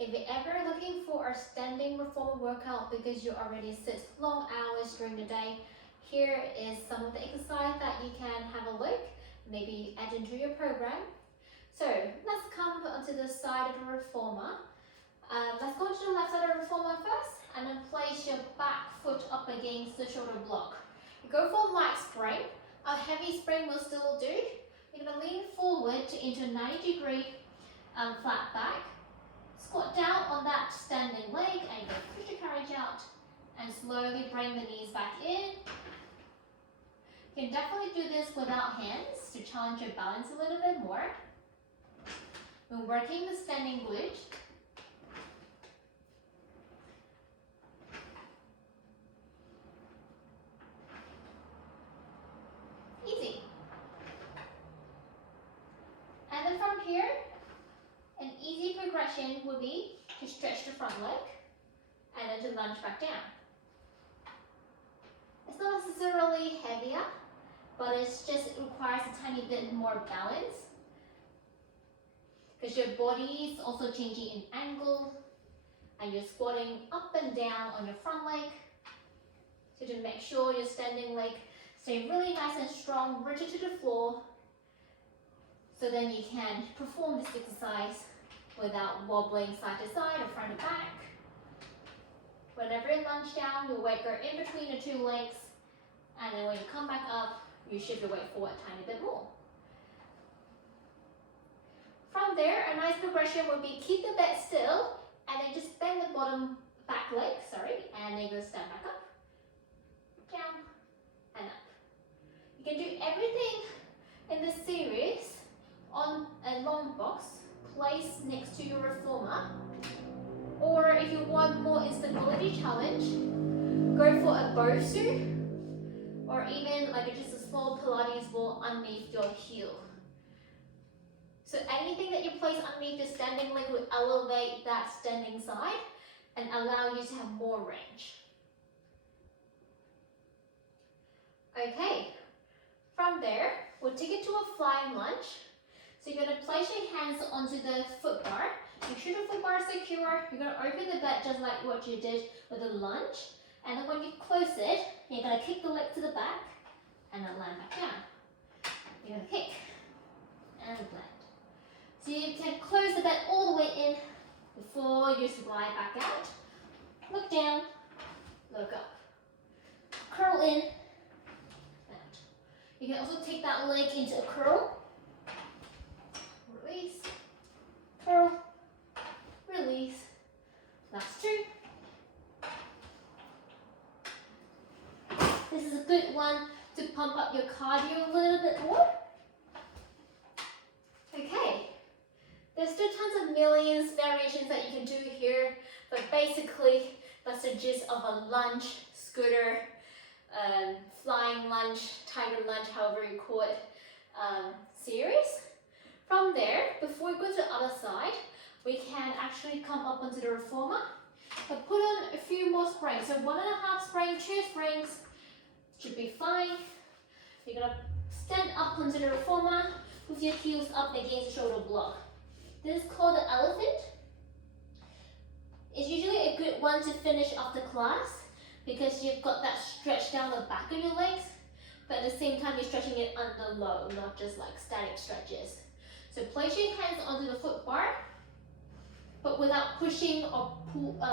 If you're ever looking for a standing reformer workout because you already sit long hours during the day, here is some of the exercise that you can have a look, maybe add into your program. So let's come onto the side of the reformer. Let's go to the left side of the reformer first, and then place your back foot up against the shoulder block. You go for a light spring. A heavy spring will still do. You're going to lean forward into a 90-degree flat back. Squat down on that standing leg and go push your carriage out and slowly bring the knees back in. You can definitely do this without hands to challenge your balance a little bit more. We're working the standing glute. Easy. And then from here, an easy progression would be to stretch the front leg and then to lunge back down. It's not necessarily heavier, but it requires a tiny bit more balance because your body is also changing in angle and you're squatting up and down on your front leg. So to make sure your standing leg stays really nice and strong, rigid to the floor, so then you can perform this exercise without wobbling side to side or front to back. Whenever you lunge down, your weight go in between the two legs, and then when you come back up, you shift your weight forward a tiny bit more. From there, a nice progression would be keep the bed still, and then just bend the bottom back leg, and then go stand back up, down, and up. You can do everything in this series on a long box placed next to your reformer, or if you want more instability challenge, go for a Bosu, or even like just a small Pilates ball underneath your heel. So anything that you place underneath your standing leg will elevate that standing side and allow you to have more range. Okay, from there, we'll take it to a flying lunge. So you're going to place your hands onto the foot bar. Make sure the foot bar is secure. You're going to open the bed just like what you did with the lunge. And then when you close it, you're going to kick the leg to the back and then land back down. You're going to kick and land. So you can close the bed all the way in before you slide back out. Look down, look up. Curl in, out. You can also take that leg into a curl. Release, curl, release. Last two. This is a good one to pump up your cardio a little bit more. Okay, there's still tons of millions variations that you can do here, but basically that's the gist of a lunge, scooter, flying lunge, tiger lunge, however you call it, series. From there, before we go to the other side, we can actually come up onto the reformer, but put on a few more springs. So 1.5 springs, 2 springs should be fine. You're gonna stand up onto the reformer with your heels up against the shoulder block. This is called the elephant. It's usually a good one to finish after class because you've got that stretch down the back of your legs, but at the same time you're stretching it under low, not just like static stretches. So place your hands onto the foot bar, but without pushing or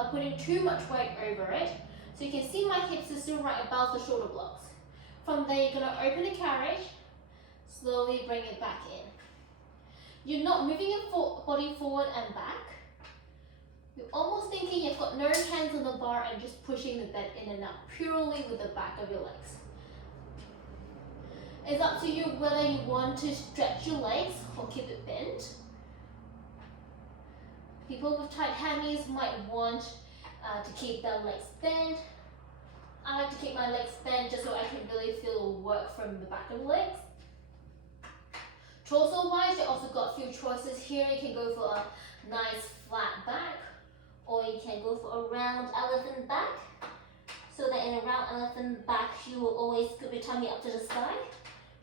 putting too much weight over it. So you can see my hips are still right above the shoulder blocks. From there, you're gonna open the carriage, slowly bring it back in. You're not moving your body forward and back. You're almost thinking you've got no hands on the bar and just pushing the bed in and out, purely with the back of your legs. It's up to you whether you want to stretch your legs or keep it bent. People with tight hammies might want to keep their legs bent. I like to keep my legs bent just so I can really feel work from the back of the legs. Torso wise, you also got a few choices here. You can go for a nice flat back, or you can go for a round elephant back. So that in a round elephant back, you will always scoop your tummy up to the side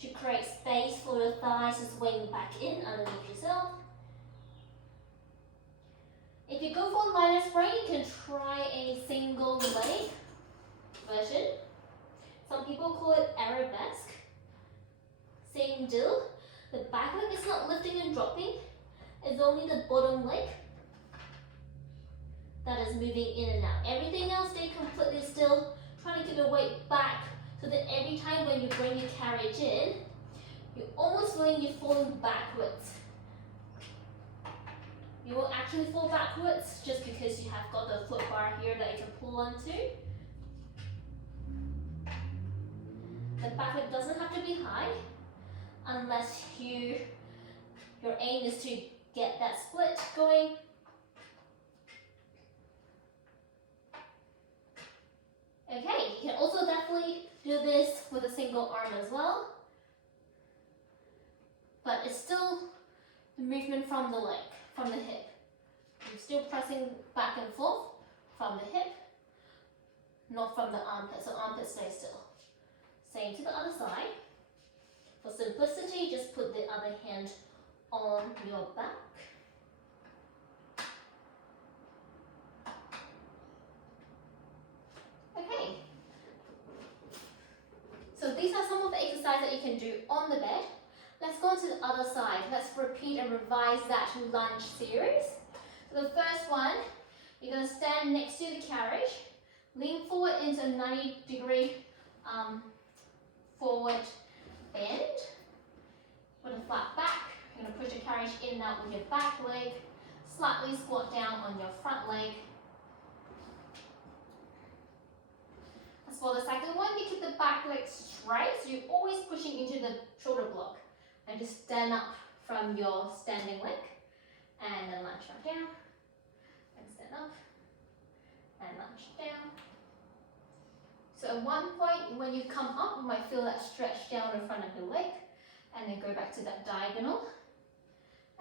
to create space for your thighs to swing back in underneath yourself. If you go for chest brain, you can try a single leg version. Some people call it arabesque. Same deal. The back leg is not lifting and dropping. It's only the bottom leg that is moving in and out. Everything else stay completely still, trying to keep the weight back so that every time when you bring your carriage in, you're almost feeling you're falling backwards. You won't actually fall backwards just because you have got the foot bar here that you can pull onto. The back leg doesn't have to be high unless your aim is to get that split going. Okay, you can also definitely do this with a single arm as well. But it's still the movement from the leg, from the hip. You're still pressing back and forth from the hip, not from the armpit, so armpit stays still. Same to the other side. For simplicity, just put the other hand on your back. Okay. So these are some of the exercises that you can do on the bed. Let's go on to the other side. Let's repeat and revise that lunge series. So the first one, you're going to stand next to the carriage, lean forward into a 90-degree forward bend with a flat back. You're going to push the carriage in and out with your back leg, slightly squat down on your front leg. As for the second one, you keep the back leg straight, so you're always pushing into the shoulder block. And just stand up from your standing leg, and then lunge back down, and stand up, and lunge down. So at one point, when you come up, you might feel that stretch down in front of your leg, and then go back to that diagonal,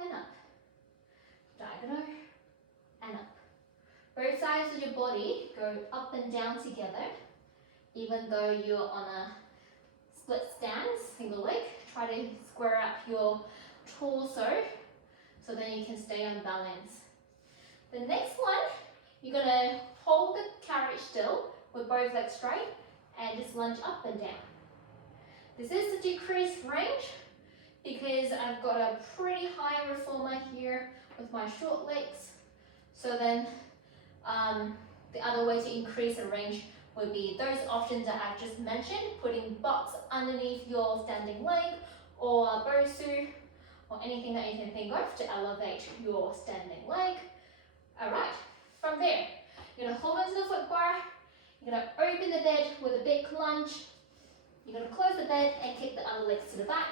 and up, diagonal, and up. Both sides of your body go up and down together, even though you're on a split stance, single leg. Try to square up your torso so then you can stay on balance. The next one, you're going to hold the carriage still with both legs straight and just lunge up and down. This is a decreased range because I've got a pretty high reformer here with my short legs. So then the other way to increase the range would be those options that I've just mentioned, putting box underneath your standing leg or a bosu or anything that you can think of to elevate your standing leg. Alright, from there, you're going to hold onto the foot bar, you're going to open the bed with a big lunge, you're going to close the bed and kick the other legs to the back.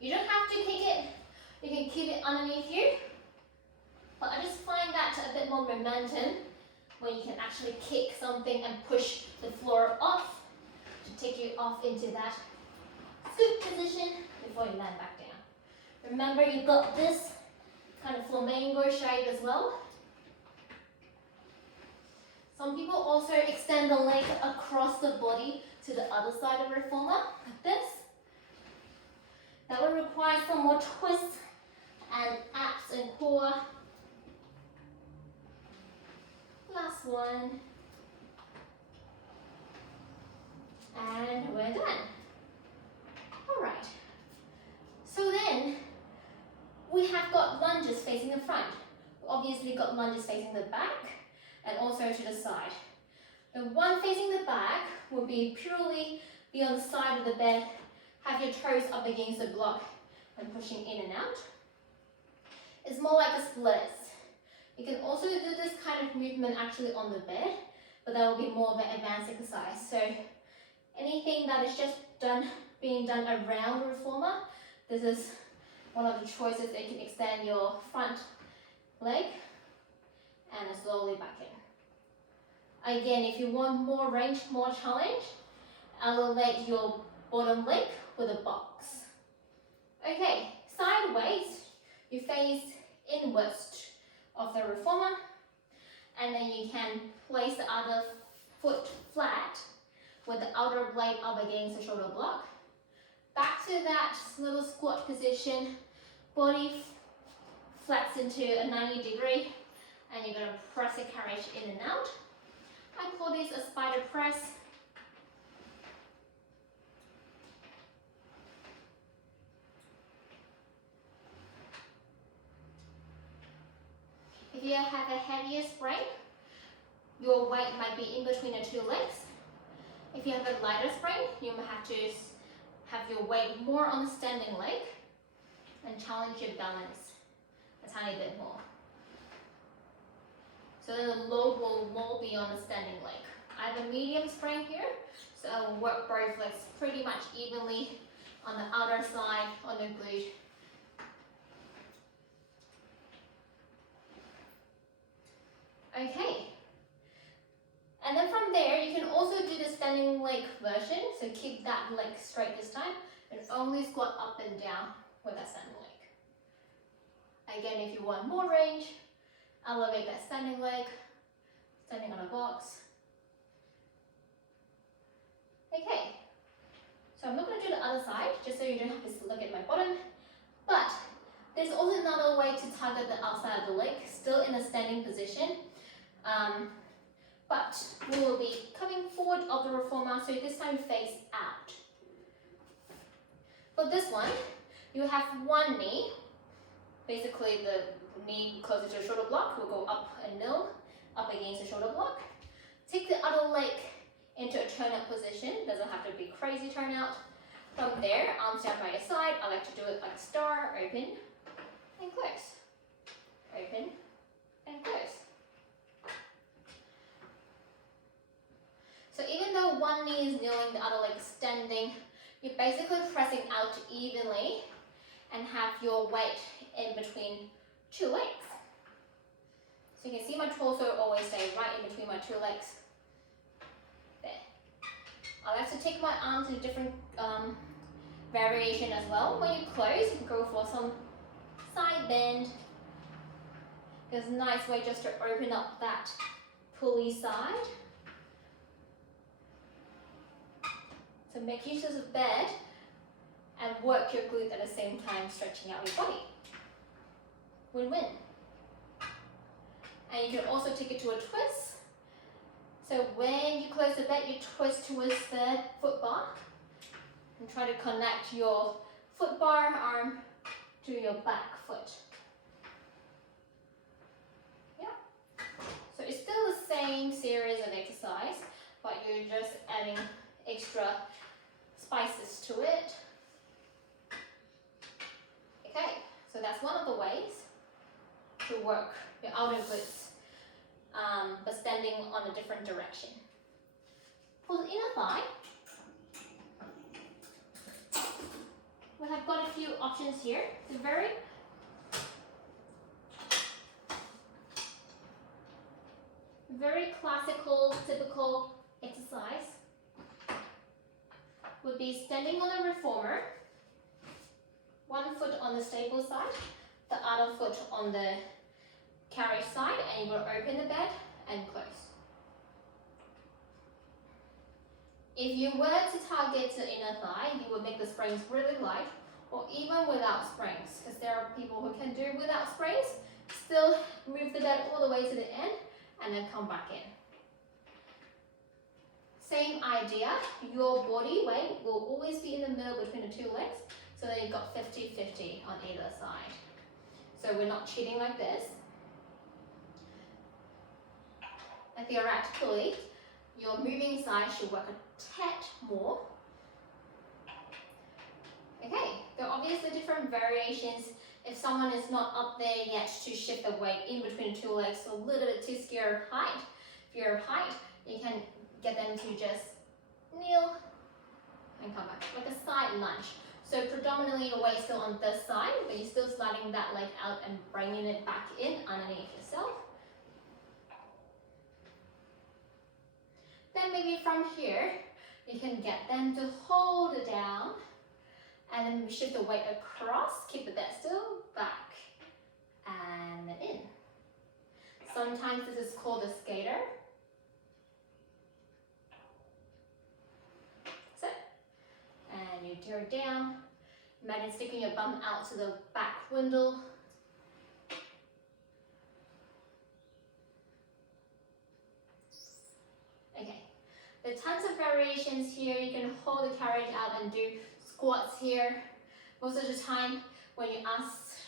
You don't have to kick it, you can keep it underneath you, but I just find that a bit more momentum when you can actually kick something and push the floor off to take you off into that scoop position before you land back down. Remember, you've got this kind of flamingo shape as well. Some people also extend the leg across the body to the other side of reformer, like this. That will require some more twists and abs and core. Last one. And we're done. Alright. So then, we have got lunges facing the front. We obviously got lunges facing the back and also to the side. The one facing the back will be purely be on the side of the bed, have your toes up against the block and pushing in and out. It's more like a split. You can also do this kind of movement actually on the bed, but that will be more of an advanced exercise. So anything that is just being done around the reformer, this is one of the choices that you can extend your front leg and slowly back in. Again, if you want more range, more challenge, elevate your bottom leg with a box. Okay, sideways, you face inwards of the reformer, and then you can place the other foot flat with the outer blade up against the shoulder block. Back to that little squat position, body flex into a 90 degree and you're going to press your carriage in and out. I call this a spider press. If you have a heavier spring, your weight might be in between the two legs. If you have a lighter spring, you might have to have your weight more on the standing leg and challenge your balance a tiny bit more. So then the load will more be on the standing leg. I have a medium spring here, so I will work both legs pretty much evenly on the outer side, on the glute. Okay. And then from there, you can also do the standing leg version. So keep that leg straight this time and only squat up and down with that standing leg. Again, if you want more range, elevate that standing leg, standing on a box. Okay, so I'm not going to do the other side, just so you don't have to look at my bottom. But there's also another way to target the outside of the leg, still in a standing position. But we will be coming forward of the reformer, so this time face out. For this one, you have one knee, basically the knee closer to the shoulder block will go up and kneel, up against the shoulder block. Take the other leg into a turn-out position, doesn't have to be crazy turn-out. From there, arms down by your side, I like to do it like a star, open and close, open and close. So even though one knee is kneeling, the other leg is standing, you're basically pressing out evenly and have your weight in between two legs. So you can see my torso always stay right in between my two legs. There. I like to take my arms in a different variation as well. When you close, you can go for some side bend. It's a nice way just to open up that pulley side. So make use of the bed and work your glute at the same time, stretching out your body. Win-win. And you can also take it to a twist. So when you close the bed, you twist towards the foot bar and try to connect your foot bar arm to your back foot. Yeah. So it's still the same series of exercise, but you're just adding extra spices to it. Okay, so that's one of the ways to work your outer glutes, but standing on a different direction. For the inner thigh, we have got a few options here. It's very classical, typical exercise would be standing on a reformer, one foot on the stable side, the other foot on the carriage side, and you will open the bed and close. If you were to target the inner thigh, you would make the springs really light, or even without springs, because there are people who can do without springs, still move the bed all the way to the end, and then come back in. Same idea, your body weight will always be in the middle between the two legs, so that you've got 50-50 on either side. So we're not cheating like this. And theoretically, your moving side should work a tad more. Okay, there are obviously different variations. If someone is not up there yet to shift the weight in between the two legs, so a little bit too scared of height, fear of height, you can get them to just kneel and come back, like a side lunge. So predominantly your weight still on this side, but you're still sliding that leg out and bringing it back in underneath yourself. Then maybe from here, you can get them to hold it down and then we shift the weight across, keep the bed still, back and in. Sometimes this is called a skater. And you tear it down. Imagine sticking your bum out to the back window. There are tons of variations here. You can hold the carriage out and do squats here. Most of the time, when you ask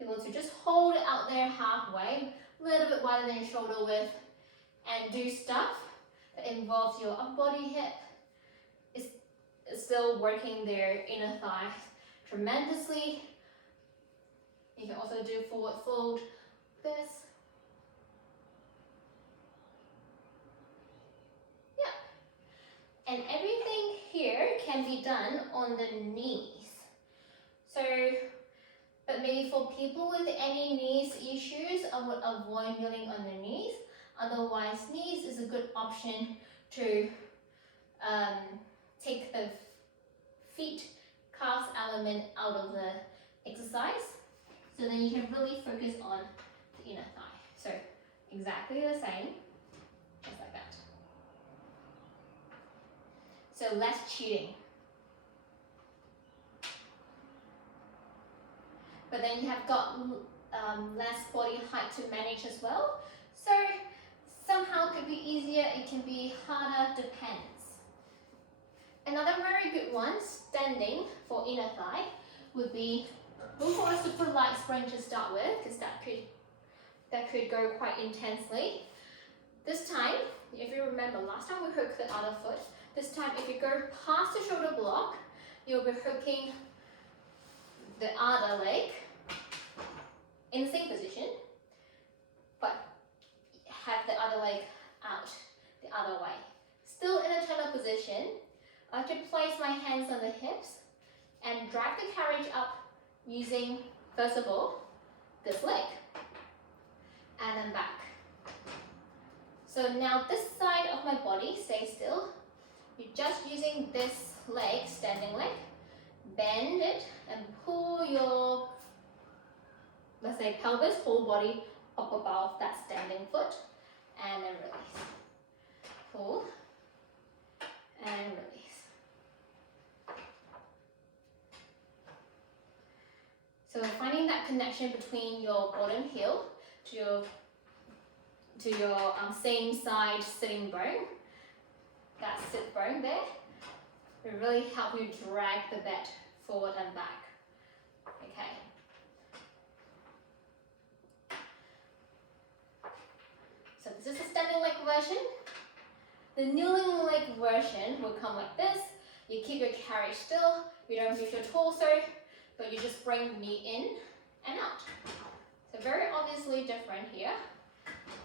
people to just hold it out there halfway, a little bit wider than your shoulder width, and do stuff that involves your upper body, hip, is still working their inner thigh tremendously. You can also do forward fold, this. And everything here can be done on the knees. So, but maybe for people with any knees issues, I would avoid kneeling on the knees. Otherwise, knees is a good option to take the feet calves element out of the exercise. So then you can really focus on the inner thigh. So exactly the same, just like that. So less cheating. But then you have got less body height to manage as well. So somehow it could be easier, it can be harder, depends. Another very good one, standing for inner thigh, would be go for a super light spring to start with, because that could go quite intensely. This time, if you remember, last time we hooked the other foot. This time, if you go past the shoulder block, you'll be hooking the other leg in the same position, but have the other leg out the other way. Still in a turtle position, I like to place my hands on the hips and drag the carriage up using, first of all, this leg, and then back. So now this side of my body, stay still. You're just using this leg, standing leg, bend it and pull your, let's say, pelvis, whole body up above that standing foot, and then release. Pull and release. So finding that connection between your bottom heel to your same side sitting bone, that sit bone there, will really help you drag the bed forward and back. Okay. So this is the standing leg version. The kneeling leg version will come like this. You keep your carriage still, you don't move your torso, but you just bring the knee in and out. So very obviously different here,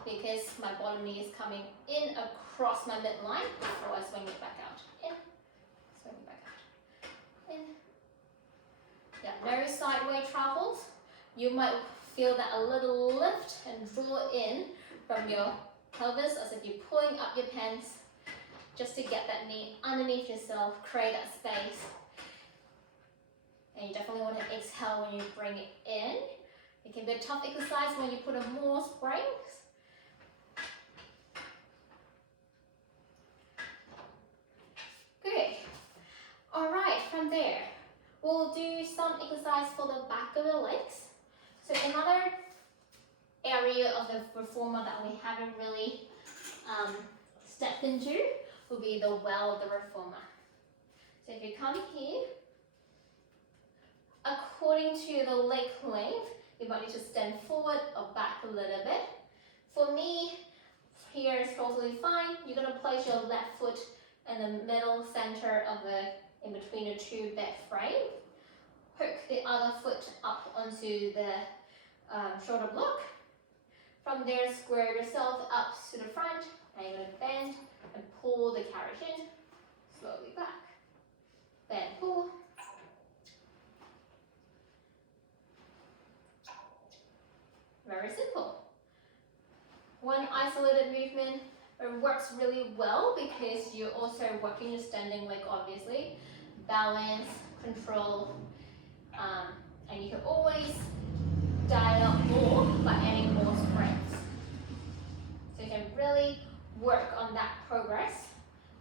because my bottom knee is coming in across my midline before I swing it back out. In, swing it back out. In. Yeah, no sideway travels. You might feel that a little lift and draw in from your pelvis as if you're pulling up your pants just to get that knee underneath yourself, create that space. And you definitely want to exhale when you bring it in. It can be a tough exercise when you put on more springs. Good. All right, from there, we'll do some exercise for the back of the legs. So another area of the reformer that we haven't really stepped into will be the well of the reformer. So if you come here, according to the leg length, you might need to stand forward or back a little bit. For me, here is totally fine. You're going to place your left foot in the middle center of in between the two bed frame. Hook the other foot up onto the shoulder block. From there, square yourself up to the front, and you're going to bend and pull the carriage in, slowly back. Bend, pull. Very simple. One isolated movement works really well because you're also working your standing leg, obviously. Balance, control, and you can always dial up more by adding more springs. So you can really work on that progress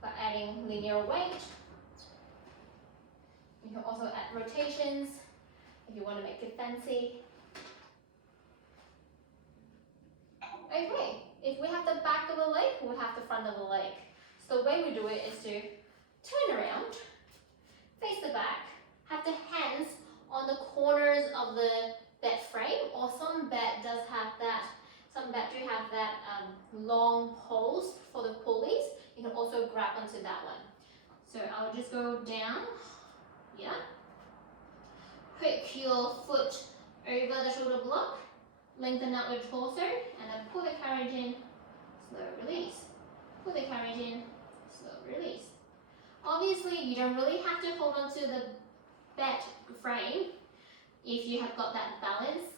by adding linear weight. You can also add rotations if you want to make it fancy. Okay, if we have the back of the leg, we'll have the front of the leg. So the way we do it is to turn around, face the back, have the hands on the corners of the bed frame, or some bed does have that, some bed do have that long poles for the pulleys. You can also grab onto that one. So I'll just go down, yeah. Hook your foot over the shoulder block, lengthen out your torso, and then pull the carriage in, slow release. Pull the carriage in, slow release. Obviously, you don't really have to hold on to the bed frame if you have got that balance